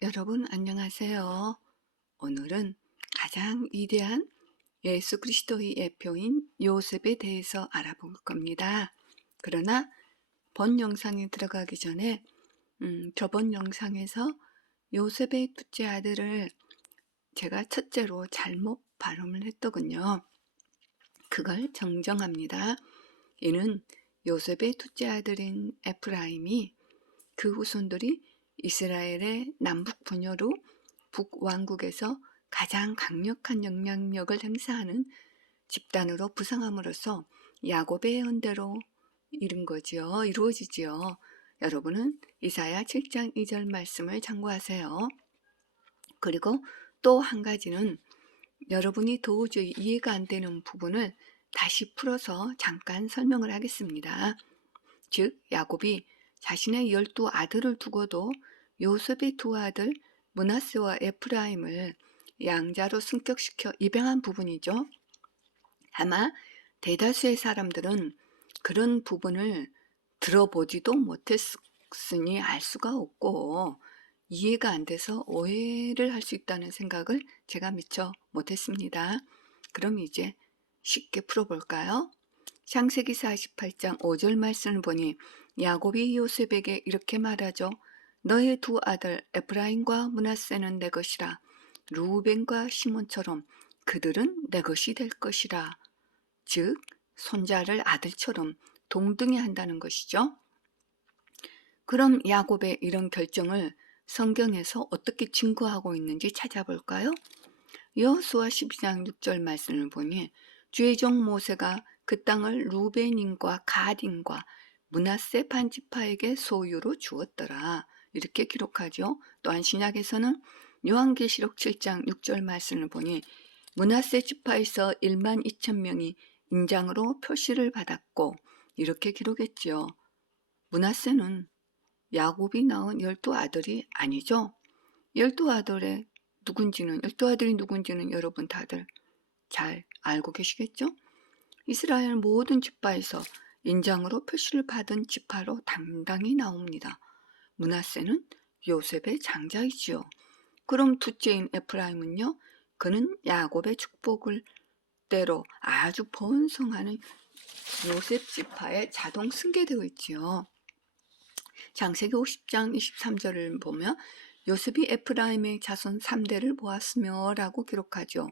여러분 안녕하세요. 오늘은 가장 위대한 예수 그리스도의 예표인 요셉에 대해서 알아볼 겁니다. 그러나 본 영상에 들어가기 전에 저번 영상에서 요셉의 둘째 아들을 제가 첫째로 잘못 발음을 했더군요. 그걸 정정합니다. 이는 요셉의 둘째 아들인 에프라임이 그 후손들이 이스라엘의 남북 분열후 북왕국에서 가장 강력한 영향력을 행사하는 집단으로 부상함으로써 야곱의 언대로 이루어지지요. 여러분은 이사야 7장 2절 말씀을 참고하세요. 그리고 또 한 가지는 여러분이 도저히 이해가 안 되는 부분을 다시 풀어서 잠깐 설명을 하겠습니다. 즉 야곱이 자신의 12 아들을 두고도 요셉의 두 아들 므낫세와 에프라임을 양자로 승격시켜 입양한 부분이죠. 아마 대다수의 사람들은 그런 부분을 들어보지도 못했으니 알 수가 없고 이해가 안 돼서 오해를 할 수 있다는 생각을 제가 미처 못했습니다. 그럼 이제 쉽게 풀어볼까요? 창세기 48장 5절 말씀을 보니 야곱이 요셉에게 이렇게 말하죠. 너의 두 아들 에프라임과 므낫세는 내 것이라. 루벤과 시몬처럼 그들은 내 것이 될 것이라. 즉 손자를 아들처럼 동등히 한다는 것이죠. 그럼 야곱의 이런 결정을 성경에서 어떻게 증거하고 있는지 찾아볼까요? 여호수아 12장 6절 말씀을 보니 주의 종 모세가 그 땅을 루벤인과 가딘과 므낫세 반지파에게 소유로 주었더라. 이렇게 기록하죠. 또한 신약에서는 요한계시록 7장 6절 말씀을 보니 므낫세 지파에서 1만 2천 명이 인장으로 표시를 받았고 이렇게 기록했지요. 므낫세는 야곱이 낳은 12 아들이 아니죠. 12 아들이 누군지는 여러분 다들 잘 알고 계시겠죠? 이스라엘 모든 지파에서 인장으로 표시를 받은 지파로 당당히 나옵니다. 므낫세는 요셉의 장자이지요. 그럼 둘째인 에프라임은요? 그는 야곱의 축복을 때로 아주 번성하는 요셉 지파에 자동 승계되어 있지요. 창세기 50장 23절을 보면 요셉이 에프라임의 자손 3대를 보았으며 라고 기록하죠.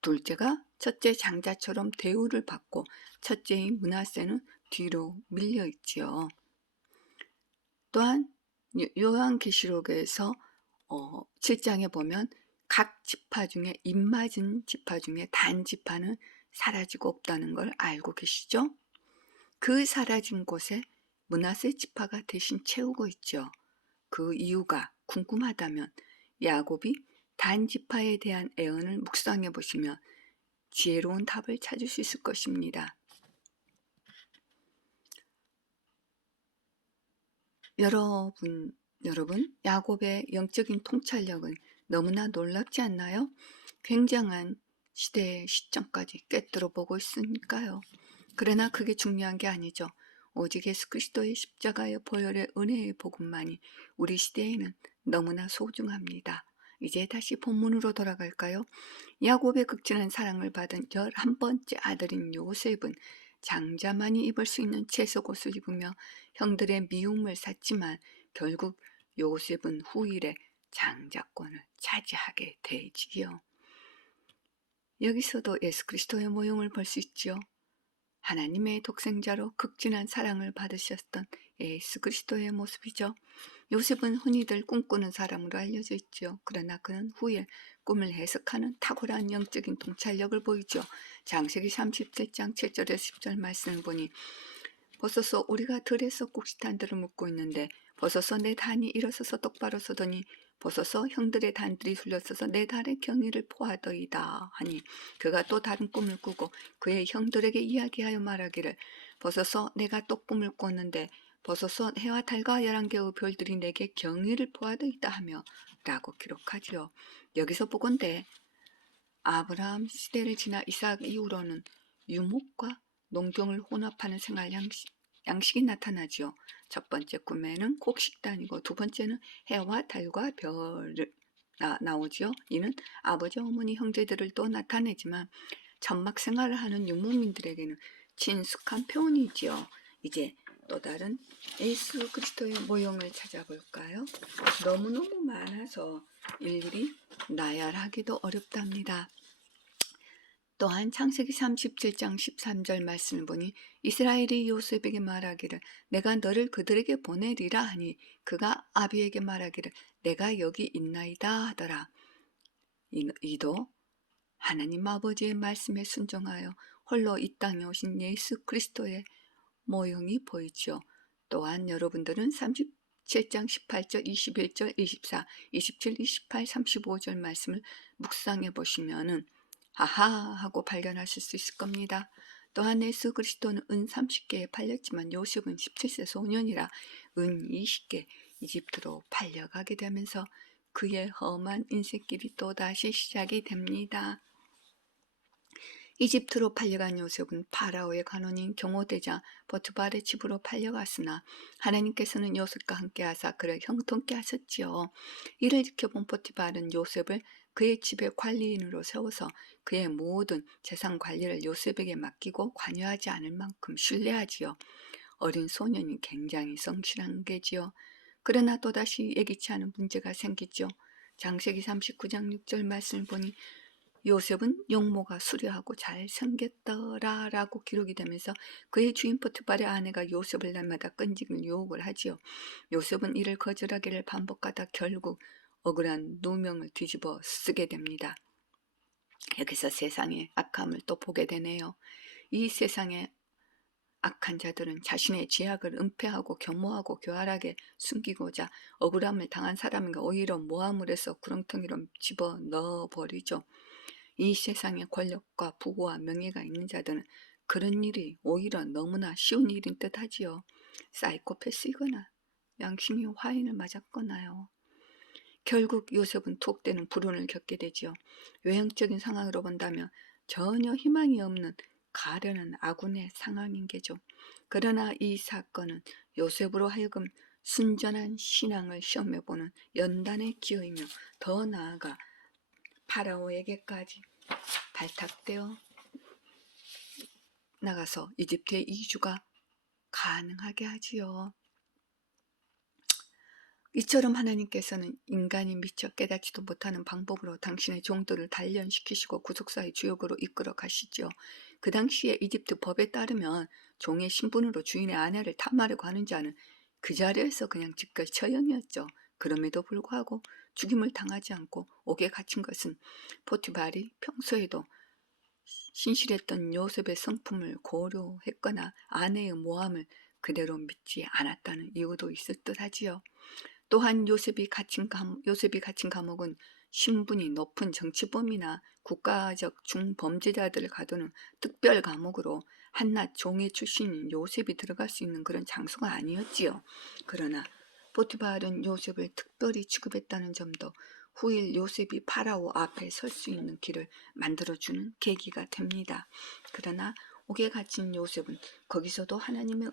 둘째가 첫째 장자처럼 대우를 받고 첫째인 므낫세는 뒤로 밀려 있지요. 또한 요한계시록에서 7장에 보면 각 지파 중에 입맞은 지파 중에 단 지파는 사라지고 없다는 걸 알고 계시죠? 그 사라진 곳에 므낫세 지파가 대신 채우고 있죠. 그 이유가 궁금하다면 야곱이 단 지파에 대한 애언을 묵상해 보시면 지혜로운 답을 찾을 수 있을 것입니다. 여러분, 야곱의 영적인 통찰력은 너무나 놀랍지 않나요? 굉장한 시대의 시점까지 꿰뚫어 보고 있으니까요. 그러나 그게 중요한 게 아니죠. 오직 예수 그리스도의 십자가의 보혈의 은혜의 복음만이 우리 시대에는 너무나 소중합니다. 이제 다시 본문으로 돌아갈까요? 야곱의 극진한 사랑을 받은 11번째 아들인 요셉은 장자만이 입을 수 있는 채속옷을 입으며 형들의 미움을 샀지만 결국 요셉은 후일에 장자권을 차지하게 되지요. 여기서도 예수 그리스도의 모형을 볼 수 있지요. 하나님의 독생자로 극진한 사랑을 받으셨던 예수 그리스도의 모습이죠. 요셉은 흔히들 꿈꾸는 사람으로 알려져 있죠. 그러나 그는 후에 꿈을 해석하는 탁월한 영적인 통찰력을 보이죠. 창세기 37장 7절에서 10절 말씀을 보니 벗어서 우리가 들에서 곡식단들을 묶고 있는데 벗어서 내 단이 일어서서 똑바로 서더니 벗어서 형들의 단들이 sul려서서 내 달의 경의를 포하더이다 하니 그가 또 다른 꿈을 꾸고 그의 형들에게 이야기하여 말하기를 벗어서 내가 또 꿈을 꿨는데 벗어서 해와 달과 11개의 별들이 내게 경의를 포하더이다 하며 라고 기록하지요. 여기서 보건대 아브라함 시대를 지나 이삭 이후로는 유목과 농경을 혼합하는 생활 양식이 나타나지요. 첫 번째 꿈에는 곡식단이고 두 번째는 해와 달과 별을 나오지요. 이는 아버지, 어머니, 형제들을 또 나타내지만 천막 생활을 하는 유목민들에게는 친숙한 표현이지요. 이제 또 다른 예수 그리스도의 모형을 찾아볼까요? 너무너무 많아서 일일이 나열하기도 어렵답니다. 또한 창세기 37장 13절 말씀을 보니 이스라엘이 요셉에게 말하기를 내가 너를 그들에게 보내리라 하니 그가 아비에게 말하기를 내가 여기 있나이다 하더라. 이도 하나님 아버지의 말씀에 순종하여 홀로 이 땅에 오신 예수 그리스도의 모형이 보이지요. 또한 여러분들은 37장 18절, 21절, 24, 27, 28, 35절 말씀을 묵상해 보시면은 아하 하고 발견하실 수 있을 겁니다. 또한 예수 그리스도는 은 30개에 팔렸지만 요셉은 17세 소년이라 은 20개 이집트로 팔려가게 되면서 그의 험한 인생길이 또다시 시작이 됩니다. 이집트로 팔려간 요셉은 파라오의 관원인 경호대장 보티발의 집으로 팔려갔으나 하나님께서는 요셉과 함께 하사 그를 형통케 하셨지요. 이를 지켜본 보티발은 요셉을 그의 집의 관리인으로 세워서 그의 모든 재산 관리를 요셉에게 맡기고 관여하지 않을 만큼 신뢰하지요. 어린 소년이 굉장히 성실한 게지요. 그러나 또다시 예기치 않은 문제가 생기죠. 창세기 39장 6절 말씀을 보니 요셉은 용모가 수려하고 잘생겼더라 라고 기록이 되면서 그의 주인 포티발의 아내가 요셉을 날마다 끈질긴 유혹을 하지요. 요셉은 이를 거절하기를 반복하다 결국 억울한 누명을 뒤집어 쓰게 됩니다. 여기서 세상의 악함을 또 보게 되네요. 이 세상의 악한 자들은 자신의 죄악을 은폐하고 겸허하고 교활하게 숨기고자 억울함을 당한 사람에게 오히려 모함을 해서 구렁텅이로 집어넣어 버리죠. 이 세상에 권력과 부고와 명예가 있는 자들은 그런 일이 오히려 너무나 쉬운 일인 듯 하지요. 사이코패스이거나 양심이 화인을 맞았거나요. 결국 요셉은 투옥되는 불운을 겪게 되지요. 외형적인 상황으로 본다면 전혀 희망이 없는 가련한 아군의 상황인 게죠. 그러나 이 사건은 요셉으로 하여금 순전한 신앙을 시험해보는 연단의 기회이며 더 나아가 파라오에게까지 발탁되어 나가서 이집트의 이주가 가능하게 하지요. 이처럼 하나님께서는 인간이 미처 깨닫지도 못하는 방법으로 당신의 종들을 단련시키시고 구속사의 주역으로 이끌어 가시죠. 그 당시에 이집트 법에 따르면 종의 신분으로 주인의 아내를 탐하려고 하는 자는 그 자리에서 그냥 즉결 처형이었죠. 그럼에도 불구하고 죽임을 당하지 않고 옥에 갇힌 것은 포티발이 평소에도 신실했던 요셉의 성품을 고려했거나 아내의 모함을 그대로 믿지 않았다는 이유도 있을 듯하지요. 또한 요셉이 갇힌 감옥은 신분이 높은 정치범이나 국가적 중범죄자들을 가두는 특별 감옥으로 한낱 종의 출신인 요셉이 들어갈 수 있는 그런 장소가 아니었지요. 그러나 보티발은 요셉을 특별히 취급했다는 점도 후일 요셉이 파라오 앞에 설 수 있는 길을 만들어주는 계기가 됩니다. 그러나 옥에 갇힌 요셉은 거기서도 하나님이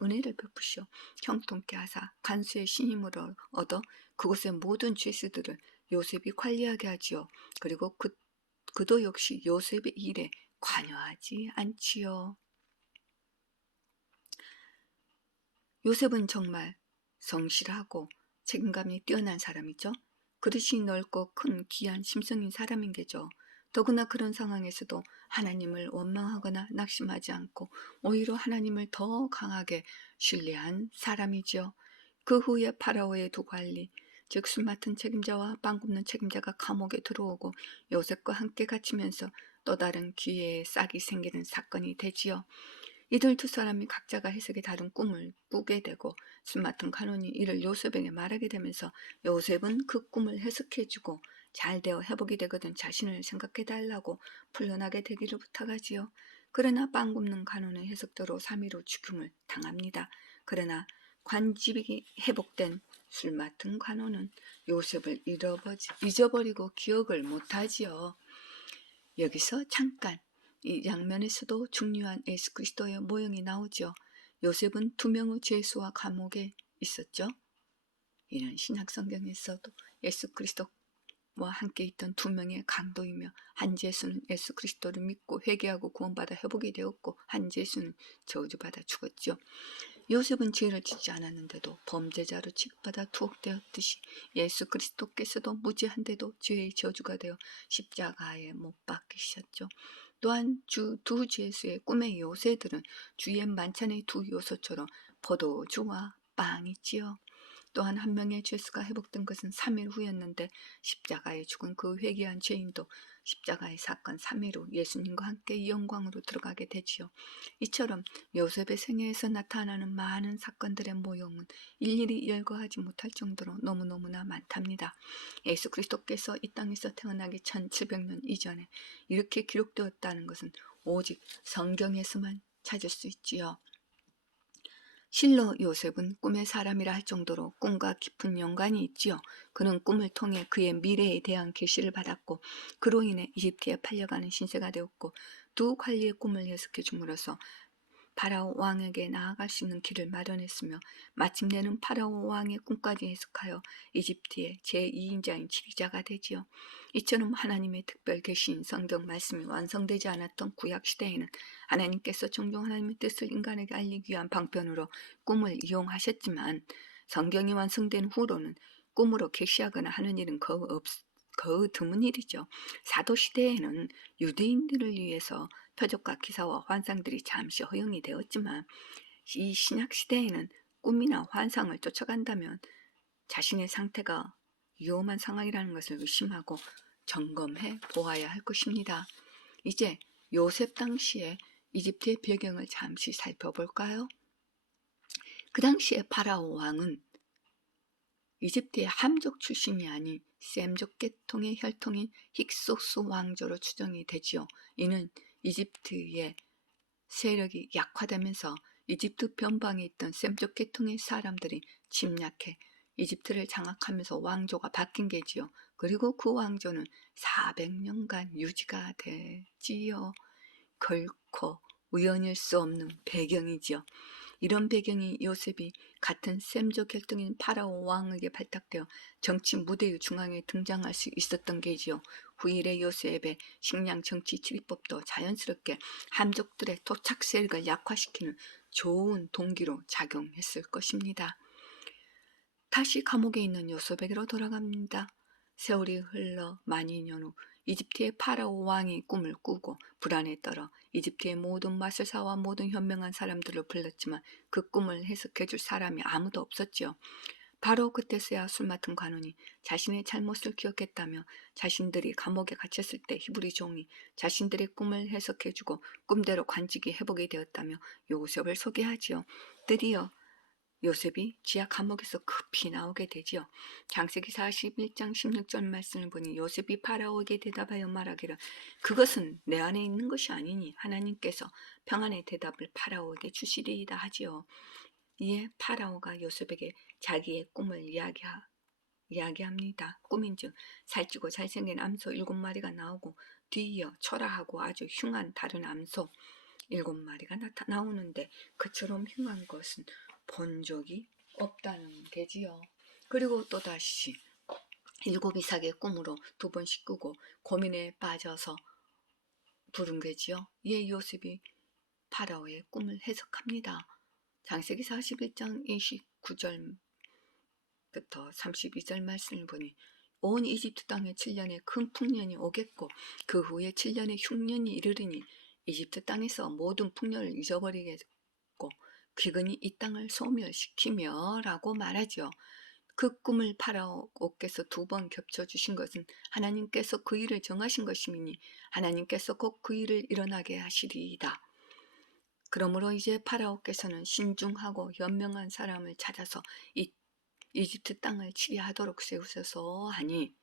은혜를 베푸시어 형통케 하사 간수의 신임을 얻어 그곳의 모든 죄수들을 요셉이 관리하게 하지요. 그리고 그도 역시 요셉의 일에 관여하지 않지요. 요셉은 정말 성실하고 책임감이 뛰어난 사람이죠. 그릇이 넓고 큰 귀한 심성인 사람인 게죠. 더구나 그런 상황에서도 하나님을 원망하거나 낙심하지 않고 오히려 하나님을 더 강하게 신뢰한 사람이지요. 그 후에 파라오의 두 관리, 즉 술 맡은 책임자와 빵 굽는 책임자가 감옥에 들어오고 요셉과 함께 갇히면서 또 다른 기회에 싹이 생기는 사건이 되지요. 이들 두 사람이 각자가 해석이 다른 꿈을 꾸게 되고 술 맡은 간원이 이를 요셉에게 말하게 되면서 요셉은 그 꿈을 해석해주고 잘 되어 회복이 되거든 자신을 생각해달라고 풀려나게 되기를 부탁하지요. 그러나 빵 굽는 간원의 해석대로 3.15 죽음을 당합니다. 그러나 관집이 회복된 술 맡은 간원은 요셉을 잊어버리고 기억을 못하지요. 여기서 잠깐 이 장면에서도 중요한 예수 그리스도의 모형이 나오죠. 요셉은 두 명의 죄수와 감옥에 있었죠. 이는 신약 성경에서도 예수 그리스도와 함께 있던 두 명의 강도이며, 한 죄수는 예수 그리스도를 믿고 회개하고 구원받아 회복이 되었고, 한 죄수는 저주받아 죽었죠. 요셉은 죄를 짓지 않았는데도 범죄자로 취급받아 투옥되었듯이 예수 그리스도께서도 무죄한데도 죄의 저주가 되어 십자가에 못 박히셨죠. 또한 두 죄수의 꿈의 요새들은 주의 만찬의 두 요소처럼 포도주와 빵이지요. 또한 한 명의 죄수가 회복된 것은 3일 후였는데, 십자가에 죽은 그 회개한 죄인도 십자가의 사건 3일 후 예수님과 함께 영광으로 들어가게 되지요. 이처럼 요셉의 생애에서 나타나는 많은 사건들의 모형은 일일이 열거하지 못할 정도로 너무너무나 많답니다. 예수 그리스도께서 이 땅에서 태어나기 1700년 이전에 이렇게 기록되었다는 것은 오직 성경에서만 찾을 수 있지요. 실로 요셉은 꿈의 사람이라 할 정도로 꿈과 깊은 연관이 있지요. 그는 꿈을 통해 그의 미래에 대한 계시를 받았고, 그로 인해 이집트에 팔려가는 신세가 되었고, 두 관리의 꿈을 해석해 줌으로써 파라오 왕에게 나아갈 수 있는 길을 마련했으며, 마침내는 파라오 왕의 꿈까지 해석하여 이집트의 제2인자인 지휘자가 되지요. 이처럼 하나님의 특별 계시인 성경 말씀이 완성되지 않았던 구약 시대에는 하나님께서 종종 하나님의 뜻을 인간에게 알리기 위한 방편으로 꿈을 이용하셨지만, 성경이 완성된 후로는 꿈으로 계시하거나 하는 일은 거의 드문 일이죠. 사도시대에는 유대인들을 위해서 표적과 기사와 환상들이 잠시 허용이 되었지만, 이 신약시대에는 꿈이나 환상을 쫓아간다면 자신의 상태가 위험한 상황이라는 것을 의심하고 점검해 보아야 할 것입니다. 이제 요셉 당시의 이집트의 배경을 잠시 살펴볼까요? 그 당시에 파라오 왕은 이집트의 함족 출신이 아닌 셈족 계통의 혈통인 힉소스 왕조로 추정이 되지요. 이는 이집트의 세력이 약화되면서 이집트 변방에 있던 셈족 계통의 사람들이 침략해 이집트를 장악하면서 왕조가 바뀐 게지요. 그리고 그 왕조는 400년간 유지가 되지요. 결코 우연일 수 없는 배경이지요. 이런 배경이 요셉이 같은 셈족 혈통인 파라오 왕에게 발탁되어 정치 무대의 중앙에 등장할 수 있었던 게지요. 후일의 요셉의 식량 정치 치리법도 자연스럽게 함족들의 토착 세력을 약화시키는 좋은 동기로 작용했을 것입니다. 다시 감옥에 있는 요셉에게로 돌아갑니다. 세월이 흘러 만이년 후 이집트의 파라오 왕이 꿈을 꾸고 불안에 떨어 이집트의 모든 마술사와 모든 현명한 사람들을 불렀지만 그 꿈을 해석해 줄 사람이 아무도 없었지요. 바로 그때서야 술 맡은 관원이 자신의 잘못을 기억했다며 자신들이 감옥에 갇혔을 때 히브리 종이 자신들의 꿈을 해석해주고 꿈대로 관직이 회복이 되었다며 요셉을 소개하지요. 드디어 요셉이 지하 감옥에서 급히 나오게 되지요. 창세기 41장 16절 말씀을 보니 요셉이 파라오에게 대답하여 말하기를 그것은 내 안에 있는 것이 아니니 하나님께서 평안의 대답을 파라오에게 주시리이다 하지요. 이에 파라오가 요셉에게 자기의 꿈을 이야기합니다. 꿈인즉 살찌고 잘생긴 암소 7마리가 나오고 뒤이어 초라하고 아주 흉한 다른 암소 7마리가 나오는데 그처럼 흉한 것은 본 적이 없다는 게지요. 그리고 또다시 7이삭의 꿈으로 2번씩 꾸고 고민에 빠져서 부른 게지요. 이에 요셉이 파라오의 꿈을 해석합니다. 창세기 41장 29절부터 32절 말씀을 보니 온 이집트 땅에 7년의 큰 풍년이 오겠고 그 후에 7년의 흉년이 이르리니 이집트 땅에서 모든 풍년을 잊어버리겠고 귀근이 이 땅을 소멸시키며 라고 말하죠. 그 꿈을 파라오께서 2번 겹쳐주신 것은 하나님께서 그 일을 정하신 것이니 하나님께서 곧 그 일을 일어나게 하시리이다. 그러므로 이제 파라오께서는 신중하고 현명한 사람을 찾아서 이집트 땅을 치리하도록 세우셔서 하니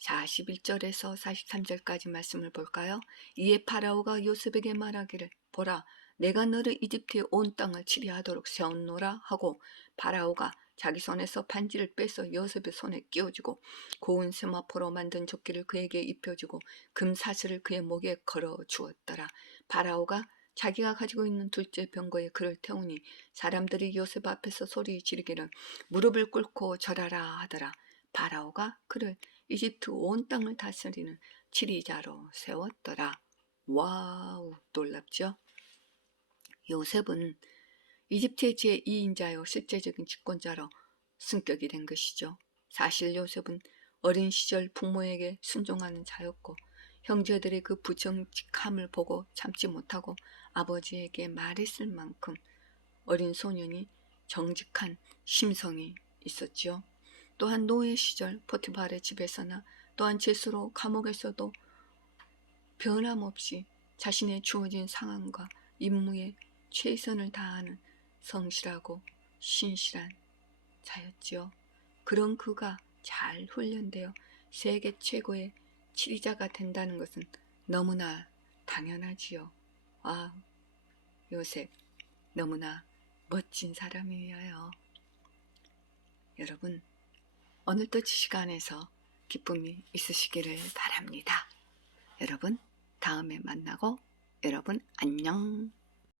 41절에서 43절까지 말씀을 볼까요? 이에 파라오가 요셉에게 말하기를 보라 내가 너를 이집트의 온 땅을 치리하도록 세웠노라 하고 파라오가 자기 손에서 반지를 빼서 요셉의 손에 끼워주고 고운 세마포로 만든 조끼를 그에게 입혀주고 금사슬을 그의 목에 걸어 주었더라. 바라오가 자기가 가지고 있는 둘째 병거에 그를 태우니 사람들이 요셉 앞에서 소리 지르기를 무릎을 꿇고 절하라 하더라. 바라오가 그를 이집트 온 땅을 다스리는 지리자로 세웠더라. 와우, 놀랍죠? 요셉은 이집트의 제2인자요 실제적인 집권자로 승격이 된 것이죠. 사실 요셉은 어린 시절 부모에게 순종하는 자였고 형제들의 그 부정직함을 보고 참지 못하고 아버지에게 말했을 만큼 어린 소년이 정직한 심성이 있었지요. 또한 노예 시절 포티발의 집에서나 또한 죄수로 감옥에서도 변함없이 자신의 주어진 상황과 임무에 최선을 다하는 성실하고 신실한 자였지요. 그런 그가 잘 훈련되어 세계 최고의 치리자가 된다는 것은 너무나 당연하지요. 아, 요셉 너무나 멋진 사람이에요. 여러분, 오늘도 이 시간에서 기쁨이 있으시기를 바랍니다. 여러분, 다음에 만나고 여러분 안녕.